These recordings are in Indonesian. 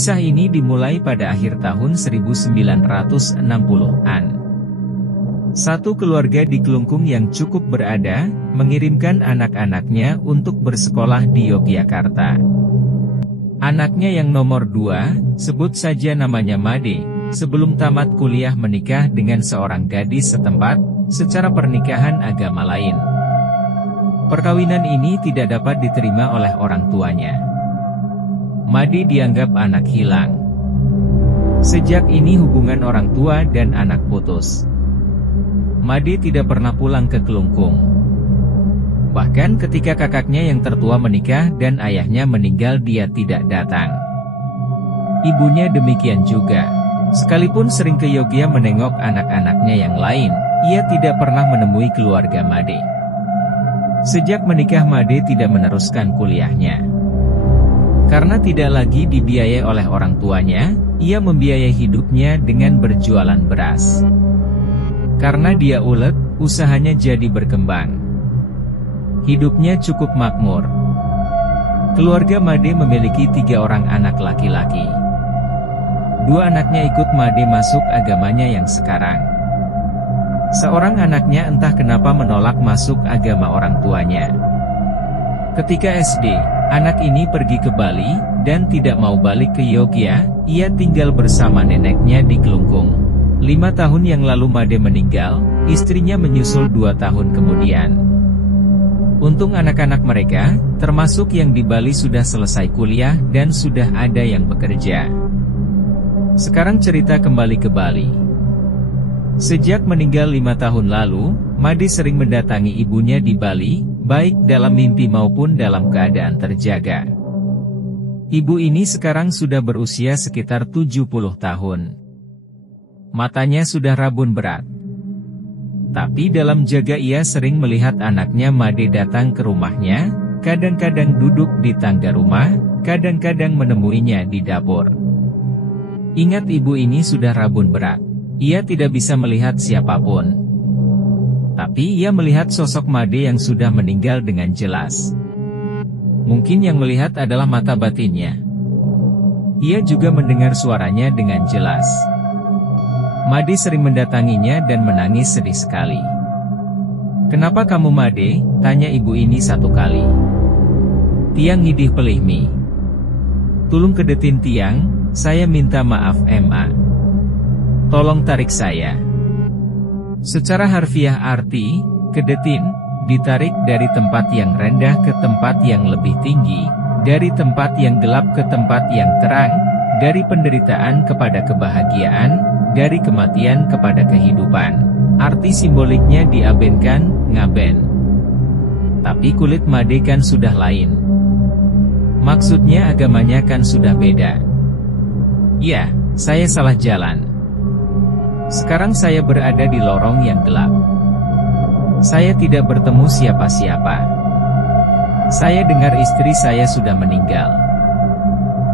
Kisah ini dimulai pada akhir tahun 1960-an. Satu keluarga di Kelungkung yang cukup berada, mengirimkan anak-anaknya untuk bersekolah di Yogyakarta. Anaknya yang nomor 2, sebut saja namanya Made, sebelum tamat kuliah menikah dengan seorang gadis setempat, secara pernikahan agama lain. Perkawinan ini tidak dapat diterima oleh orang tuanya. Made dianggap anak hilang. Sejak ini hubungan orang tua dan anak putus. Made tidak pernah pulang ke Kelungkung. Bahkan ketika kakaknya yang tertua menikah dan ayahnya meninggal, dia tidak datang. Ibunya demikian juga. Sekalipun sering ke Yogya menengok anak-anaknya yang lain, ia tidak pernah menemui keluarga Made. Sejak menikah, Made tidak meneruskan kuliahnya. Karena tidak lagi dibiayai oleh orang tuanya, ia membiayai hidupnya dengan berjualan beras. Karena dia ulet, usahanya jadi berkembang. Hidupnya cukup makmur. Keluarga Made memiliki 3 orang anak laki-laki. 2 anaknya ikut Made masuk agamanya yang sekarang. Seorang anaknya entah kenapa menolak masuk agama orang tuanya. Ketika SD, anak ini pergi ke Bali, dan tidak mau balik ke Yogya, ia tinggal bersama neneknya di Kelungkung. 5 tahun yang lalu Made meninggal, istrinya menyusul 2 tahun kemudian. Untung anak-anak mereka, termasuk yang di Bali, sudah selesai kuliah dan sudah ada yang bekerja. Sekarang cerita kembali ke Bali. Sejak meninggal 5 tahun lalu, Made sering mendatangi ibunya di Bali, baik dalam mimpi maupun dalam keadaan terjaga. Ibu ini sekarang sudah berusia sekitar 70 tahun. Matanya sudah rabun berat. Tapi dalam jaga ia sering melihat anaknya Made datang ke rumahnya, kadang-kadang duduk di tangga rumah, kadang-kadang menemuinya di dapur. Ingat, ibu ini sudah rabun berat. Ia tidak bisa melihat siapapun. Tapi ia melihat sosok Made yang sudah meninggal dengan jelas. Mungkin yang melihat adalah mata batinnya. Ia juga mendengar suaranya dengan jelas. Made sering mendatanginya dan menangis sedih sekali. "Kenapa kamu, Made?" tanya ibu ini satu kali. "Tiang ngidih pelihmi. Tulung kedetin tiang, saya minta maaf Ma. Tolong tarik saya." Secara harfiah arti, kedetin, ditarik dari tempat yang rendah ke tempat yang lebih tinggi, dari tempat yang gelap ke tempat yang terang, dari penderitaan kepada kebahagiaan, dari kematian kepada kehidupan. Arti simboliknya diabenkan, ngaben. Tapi kulit Made kan sudah lain. Maksudnya agamanya kan sudah beda. "Ya, saya salah jalan. Sekarang saya berada di lorong yang gelap. Saya tidak bertemu siapa-siapa. Saya dengar istri saya sudah meninggal.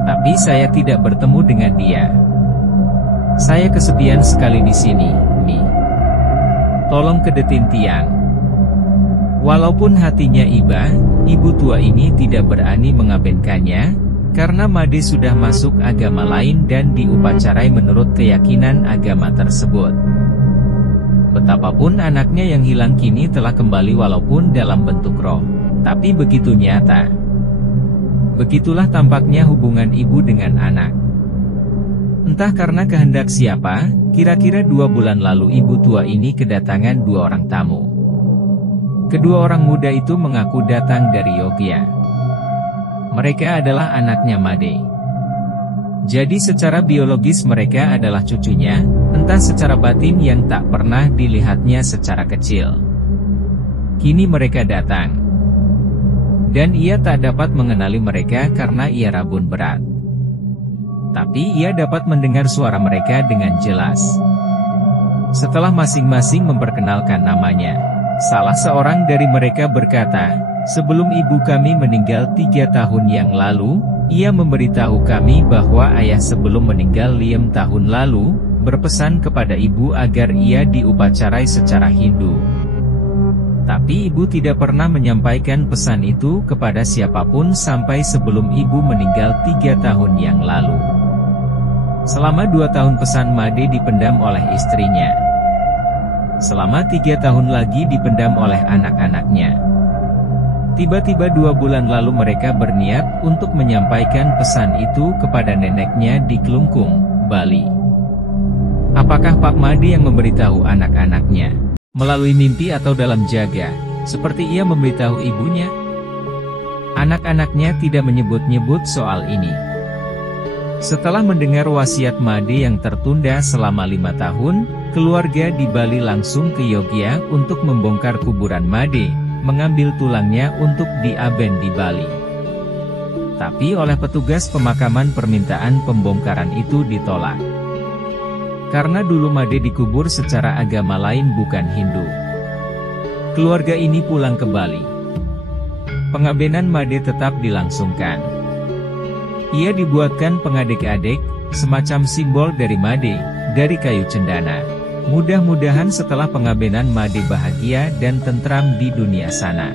Tapi saya tidak bertemu dengan dia. Saya kesepian sekali di sini, Mi. Tolong kedetin tiang." Walaupun hatinya iba, ibu tua ini tidak berani mengabenkannya, karena Made sudah masuk agama lain dan diupacarai menurut keyakinan agama tersebut. Betapapun anaknya yang hilang kini telah kembali walaupun dalam bentuk roh, tapi begitu nyata. Begitulah tampaknya hubungan ibu dengan anak. Entah karena kehendak siapa, kira-kira 2 bulan lalu ibu tua ini kedatangan 2 orang tamu. Kedua orang muda itu mengaku datang dari Yogya. Mereka adalah anaknya Made. Jadi secara biologis mereka adalah cucunya, entah secara batin yang tak pernah dilihatnya secara kecil. Kini mereka datang. Dan ia tak dapat mengenali mereka karena ia rabun berat. Tapi ia dapat mendengar suara mereka dengan jelas. Setelah masing-masing memperkenalkan namanya, salah seorang dari mereka berkata, "Sebelum ibu kami meninggal 3 tahun yang lalu, ia memberitahu kami bahwa ayah sebelum meninggal 5 tahun lalu, berpesan kepada ibu agar ia diupacarai secara Hindu. Tapi ibu tidak pernah menyampaikan pesan itu kepada siapapun sampai sebelum ibu meninggal 3 tahun yang lalu. Selama 2 tahun pesan Made dipendam oleh istrinya. Selama 3 tahun lagi dipendam oleh anak-anaknya. Tiba-tiba 2 bulan lalu mereka berniat untuk menyampaikan pesan itu kepada neneknya di Kelungkung, Bali. Apakah Pak Made yang memberitahu anak-anaknya? Melalui mimpi atau dalam jaga, seperti ia memberitahu ibunya? Anak-anaknya tidak menyebut-nyebut soal ini. Setelah mendengar wasiat Made yang tertunda selama 5 tahun, keluarga di Bali langsung ke Yogyakarta untuk membongkar kuburan Made, mengambil tulangnya untuk diaben di Bali. Tapi oleh petugas pemakaman permintaan pembongkaran itu ditolak. Karena dulu Made dikubur secara agama lain bukan Hindu. Keluarga ini pulang ke Bali. Pengabenan Made tetap dilangsungkan. Ia dibuatkan pengadek-adek, semacam simbol dari Made, dari kayu cendana. Mudah-mudahan setelah pengabenan Made bahagia dan tentram di dunia sana.